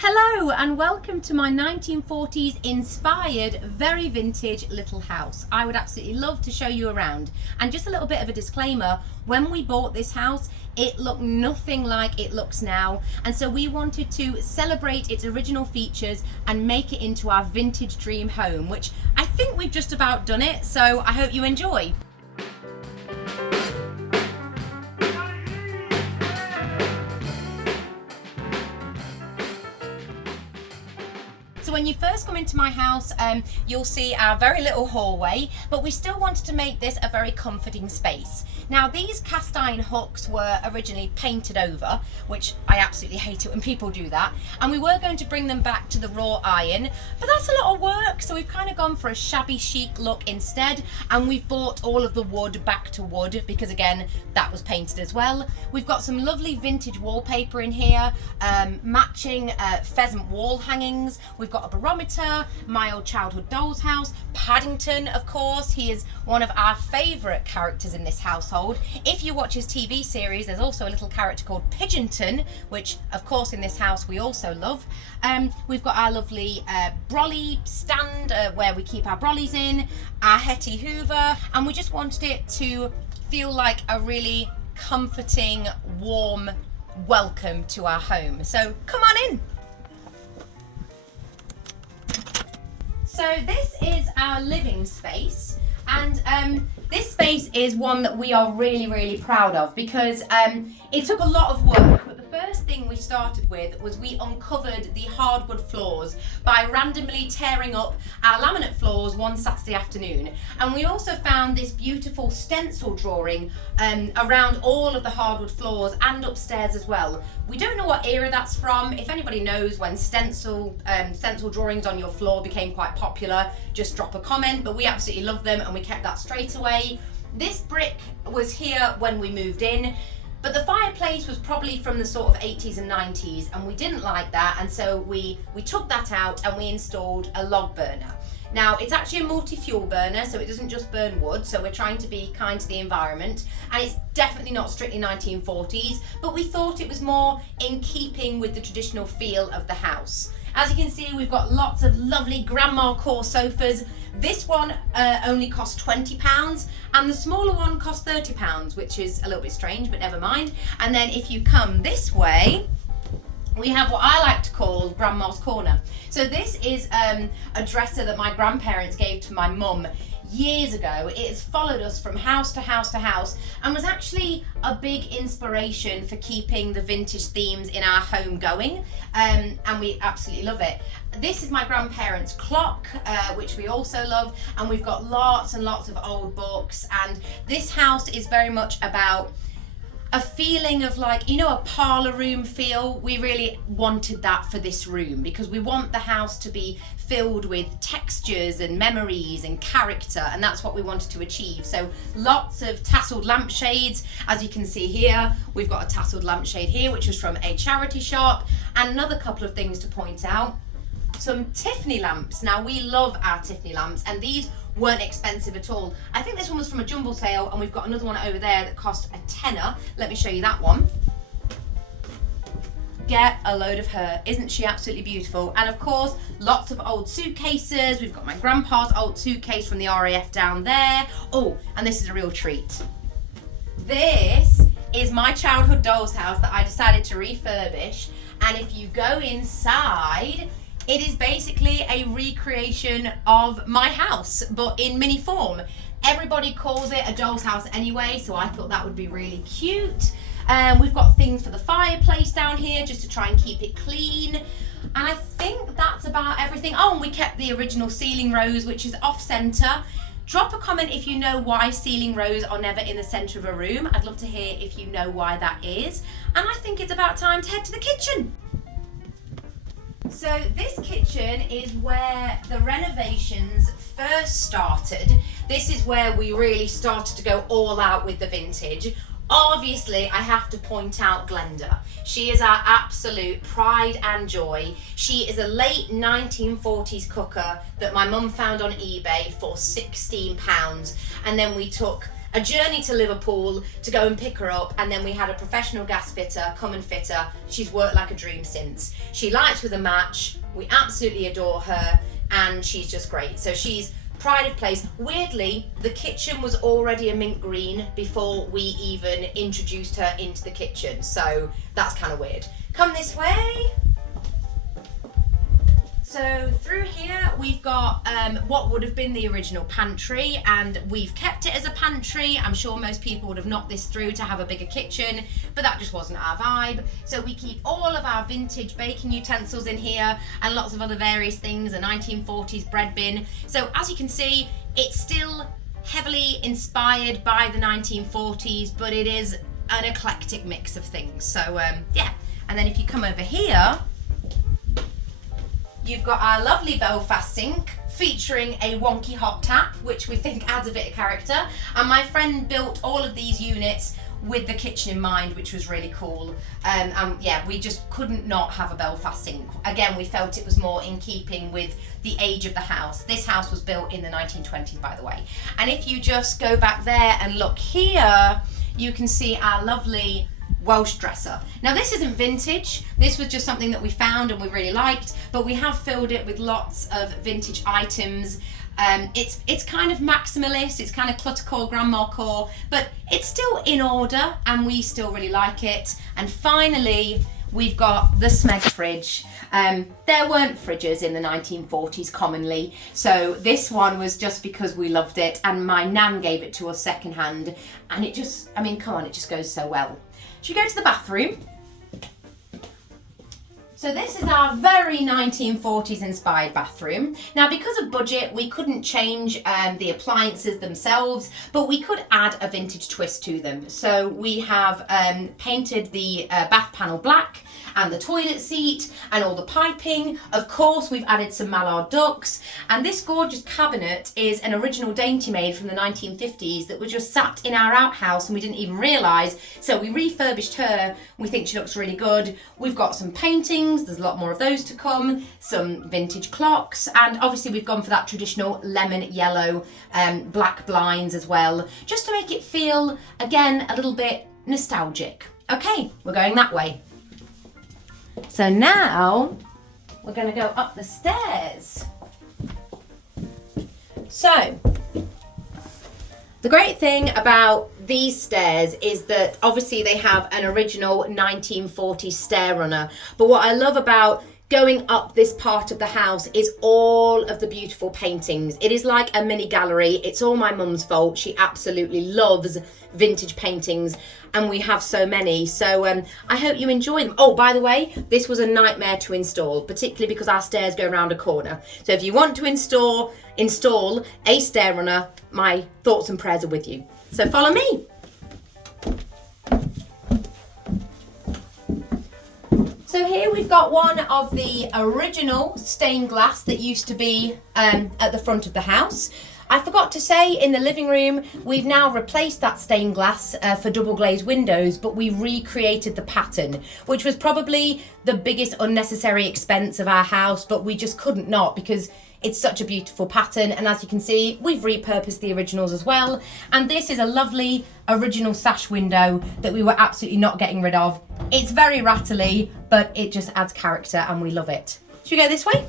Hello and welcome to my 1940s inspired, very vintage little house. I would absolutely love to show you around. And just a little bit of a disclaimer, when we bought this house, it looked nothing like it looks now. And so we wanted to celebrate its original features and make it into our vintage dream home, which I think we've just about done it. So I hope you enjoy. So when you first come into my house, you'll see our very little hallway, but we still wanted to make this a very comforting space. Now these cast iron hooks were originally painted over, which I absolutely hate it when people do that, and we were going to bring them back to the raw iron, but that's a lot of work, so we've kind of gone for a shabby chic look instead, and we've brought all of the wood back to wood because again, that was painted as well. We've got some lovely vintage wallpaper in here, matching pheasant wall hangings. We've got a barometer, my old childhood doll's house, Paddington, of course. He is one of our favourite characters in this household. If you watch his TV series, there's also a little character called Pigeonton, which of course in this house we also love. We've got our lovely brolly stand where we keep our brollies in, our Hetty Hoover, and we just wanted it to feel like a really comforting, warm welcome to our home. So come on in. So this is our living space, and this space is one that we are really proud of because it took a lot of work. But the first thing we started with was we uncovered the hardwood floors by randomly tearing up our laminate floors one Saturday afternoon, and we also found this beautiful stencil drawing around all of the hardwood floors and upstairs as well. We don't know what era that's from. If anybody knows when stencil drawings on your floor became quite popular, just drop a comment, but we absolutely love them and we kept that straight away. This brick was here when we moved in, but the fireplace was probably from the sort of 80s and 90s, and we didn't like that, and so we took that out and we installed a log burner. Now it's actually a multi-fuel burner, so it doesn't just burn wood, so we're trying to be kind to the environment, and it's definitely not strictly 1940s, but we thought it was more in keeping with the traditional feel of the house. As you can see, we've got lots of lovely grandmacore sofas. This one only cost £20, and the smaller one cost £30, which is a little bit strange, but never mind. And then if you come this way, we have what I like to call Grandma's Corner. So this is a dresser that my grandparents gave to my mum years ago. It has followed us from house to house to house and was actually a big inspiration for keeping the vintage themes in our home going, and we absolutely love it. This is my grandparents' clock, which we also love, and we've got lots and lots of old books, and this house is very much about a feeling of, like, you know, a parlour room feel. We really wanted that for this room because we want the house to be filled with textures and memories and character, and that's what we wanted to achieve. So lots of tasselled lampshades. As you can see here, we've got a tasselled lampshade here which was from a charity shop, and another couple of things to point out, some Tiffany lamps. Now we love our Tiffany lamps, and these weren't expensive at all. I think this one was from a jumble sale, and we've got another one over there that cost a tenner. Let me show you that one. Get a load of her. Isn't she absolutely beautiful? And of course, lots of old suitcases. We've got my grandpa's old suitcase from the RAF down there. Oh, and this is a real treat. This is my childhood doll's house that I decided to refurbish. And if you go inside, it is basically a recreation of my house, but in mini form. Everybody calls it a doll's house anyway, so I thought that would be really cute. We've got things for the fireplace down here just to try and keep it clean. And I think that's about everything. Oh, and we kept the original ceiling rose, which is off center. Drop a comment if you know why ceiling rows are never in the center of a room. I'd love to hear if you know why that is. And I think it's about time to head to the kitchen. So this kitchen is where the renovations first started. This is where we really started to go all out with the vintage. Obviously, I have to point out Glenda. She is our absolute pride and joy. She is a late 1940s cooker that my mum found on eBay for £16, and then we took a a journey to Liverpool to go and pick her up, and then we had a professional gas fitter come and fit her. She's worked like a dream since. She lights with a match. We absolutely adore her, and she's just great. So she's pride of place. Weirdly, the kitchen was already a mint green before we even introduced her into the kitchen, so that's kind of weird. Come this way. So through here we've got what would have been the original pantry, and we've kept it as a pantry. I'm sure most people would have knocked this through to have a bigger kitchen, but that just wasn't our vibe. So we keep all of our vintage baking utensils in here and lots of other various things, a 1940s bread bin. So as you can see, it's still heavily inspired by the 1940s, but it is an eclectic mix of things. So yeah, and then if you come over here, you've got our lovely Belfast sink featuring a wonky hot tap, which we think adds a bit of character. And my friend built all of these units with the kitchen in mind, which was really cool. Yeah, we just couldn't not have a Belfast sink. Again, we felt it was more in keeping with the age of the house. This house was built in the 1920s, by the way. And if you just go back there and look here, you can see our lovely Welsh dresser. Now this isn't vintage, this was just something that we found and we really liked, but we have filled it with lots of vintage items. It's kind of maximalist, it's kind of cluttercore, grandmacore, but it's still in order and we still really like it. And finally, we've got the Smeg fridge. There weren't fridges in the 1940s commonly, so this one was just because we loved it, and my nan gave it to us secondhand, and it just, I mean, come on, it just goes so well. Should we go to the bathroom? So this is our very 1940s inspired bathroom. Now because of budget, we couldn't change the appliances themselves, but we could add a vintage twist to them. So we have painted the bath panel black, and the toilet seat and all the piping. Of course, we've added some mallard ducks, and this gorgeous cabinet is an original dainty maid from the 1950s that was just sat in our outhouse and we didn't even realise. So we refurbished her. We think she looks really good. We've got some paintings, there's a lot more of those to come, some vintage clocks, and obviously we've gone for that traditional lemon yellow black blinds as well, just to make it feel, again, a little bit nostalgic. Okay, we're going that way. So now we're going to go up the stairs. So the great thing about these stairs is that obviously they have an original 1940s stair runner, but what I love about going up this part of the house is all of the beautiful paintings. It is like a mini gallery. It's all my mum's fault. She absolutely loves vintage paintings, and we have so many. So I hope you enjoy them. Oh, by the way, this was a nightmare to install, particularly because our stairs go around a corner. So if you want to install a stair runner, my thoughts and prayers are with you. So follow me. So here we've got one of the original stained glass that used to be at the front of the house. I forgot to say, in the living room, we've now replaced that stained glass for double glazed windows, but we recreated the pattern, which was probably the biggest unnecessary expense of our house, but we just couldn't not, because it's such a beautiful pattern. And as you can see, we've repurposed the originals as well. And this is a lovely original sash window that we were absolutely not getting rid of. It's very rattly, but it just adds character and we love it. Should we go this way?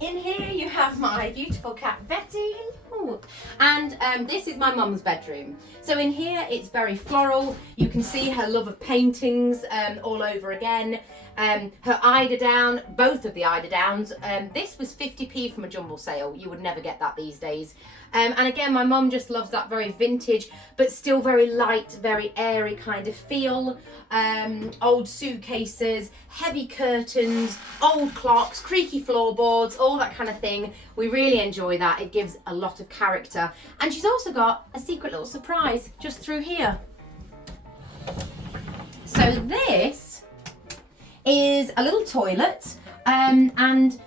In here you have my beautiful cat Betty. Ooh. And this is my mum's bedroom. So in here it's very floral. You can see her love of paintings all over again. Her eider-down, both of the eider-downs. This was 50p from a jumble sale. You would never get that these days. And again, my mum just loves that very vintage, but still very light, very airy kind of feel. Old suitcases, heavy curtains, old clocks, creaky floorboards, all that kind of thing. We really enjoy that. It gives a lot of character. And she's also got a secret little surprise just through here. So this is a little toilet, and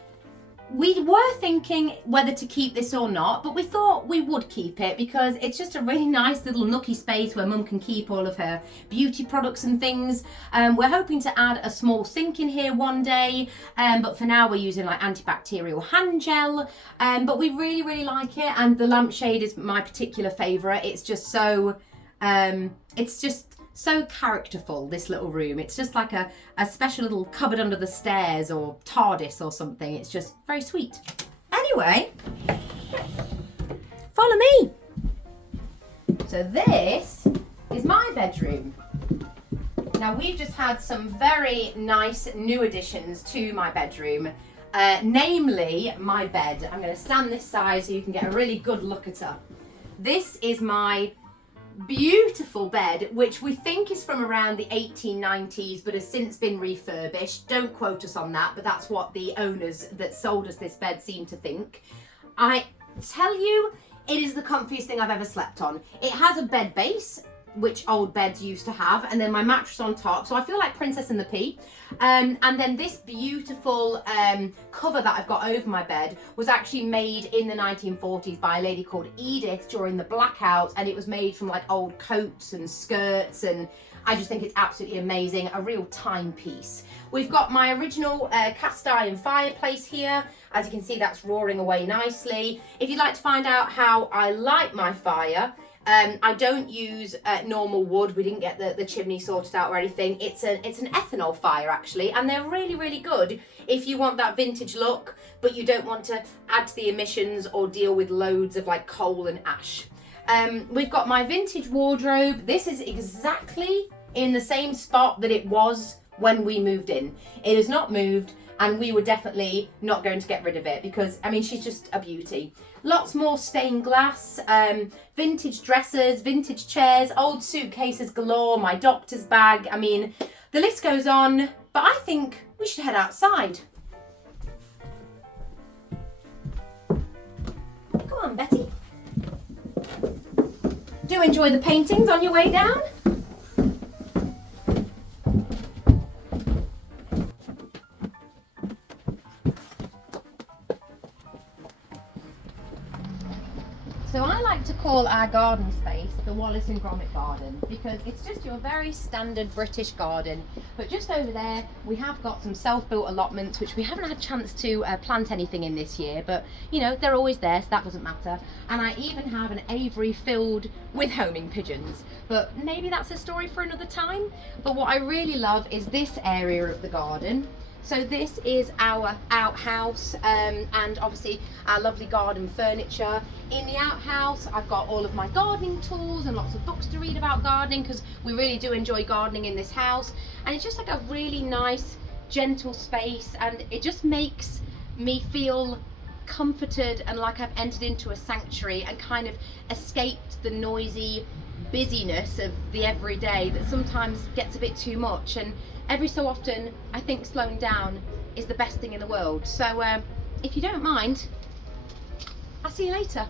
We were thinking whether to keep this or not, but we thought we would keep it because it's just a really nice little nooky space where Mum can keep all of her beauty products and things. We're hoping to add a small sink in here one day, but for now we're using like antibacterial hand gel. But we really, really like it, and the lampshade is my particular favourite. It's just so, so characterful, this little room. It's just like a special little cupboard under the stairs or TARDIS or something. It's just very sweet. Anyway, follow me. So this is my bedroom. Now we've just had some very nice new additions to my bedroom, namely my bed. I'm going to stand this side so you can get a really good look at her. This is my beautiful bed, which we think is from around the 1890s but has since been refurbished. Don't quote us on that, but that's what the owners that sold us this bed seem to think. I tell you, it is the comfiest thing I've ever slept on. It has a bed base, which old beds used to have, and then my mattress on top, so I feel like Princess and the Pea. And then this beautiful cover that I've got over my bed was actually made in the 1940s by a lady called Edith during the blackout, and it was made from like old coats and skirts, and I just think it's absolutely amazing, a real timepiece. We've got my original cast iron fireplace here. As you can see, that's roaring away nicely. If you'd like to find out how I light my fire, I don't use normal wood. We didn't get the chimney sorted out or anything. It's an ethanol fire actually, and they're really, really good if you want that vintage look, but you don't want to add to the emissions or deal with loads of like coal and ash. We've got my vintage wardrobe. This is exactly in the same spot that it was when we moved in. It has not moved, and we were definitely not going to get rid of it because, I mean, she's just a beauty. Lots more stained glass, vintage dressers, vintage chairs, old suitcases galore, my doctor's bag. I mean, the list goes on, but I think we should head outside. Come on, Betty. Do enjoy the paintings on your way down. So I like to call our garden space the Wallace and Gromit garden because it's just your very standard British garden. But just over there we have got some self-built allotments which we haven't had a chance to plant anything in this year, but you know, they're always there, so that doesn't matter. And I even have an aviary filled with homing pigeons, but maybe that's a story for another time. But what I really love is this area of the garden. So this is our outhouse, and obviously our lovely garden furniture. In the outhouse I've got all of my gardening tools and lots of books to read about gardening because we really do enjoy gardening in this house, and it's just like a really nice gentle space, and it just makes me feel comforted and like I've entered into a sanctuary and kind of escaped the noisy busyness of the everyday that sometimes gets a bit too much. And every so often I think slowing down is the best thing in the world. So if you don't mind, I'll see you later.